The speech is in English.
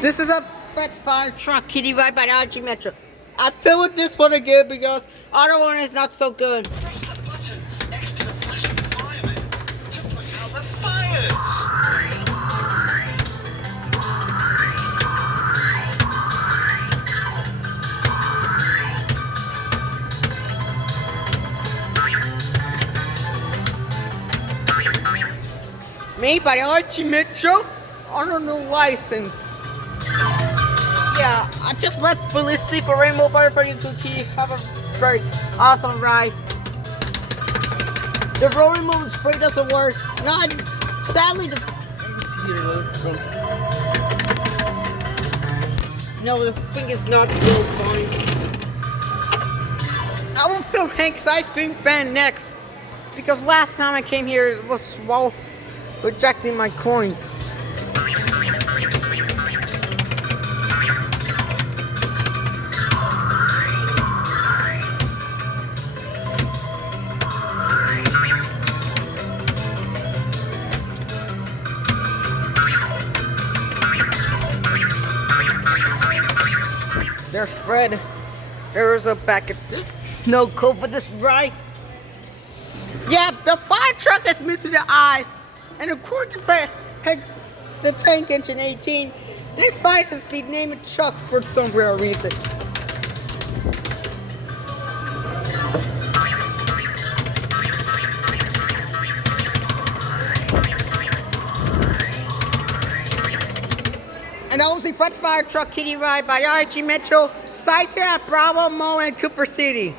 This is a Fetch Fire Truck Kiddie ride by the RG Metro. I feel with this one again because other one is not so good. Press the buttons next to the flashing fireman to put out the fires. Made by the RG Metro under no license. Yeah, I just left Felicity for Rainbow Butterfly Cookie. Have a very awesome ride. The rolling moon spray doesn't work. Not sadly the no, the thing is not real fine. I will film Hank's ice cream fan next because last time I came here it was while rejecting my coins. There's Fred. There's a packet. No code for this ride. Yeah, the fire truck is missing the eyes. And according to Fred, the tank engine 18, this bike has been named Chuck for some real reason. And that was the Fetch Fire Truck Kiddie ride by RG Metro, sited at Bravo Mall in Cooper City.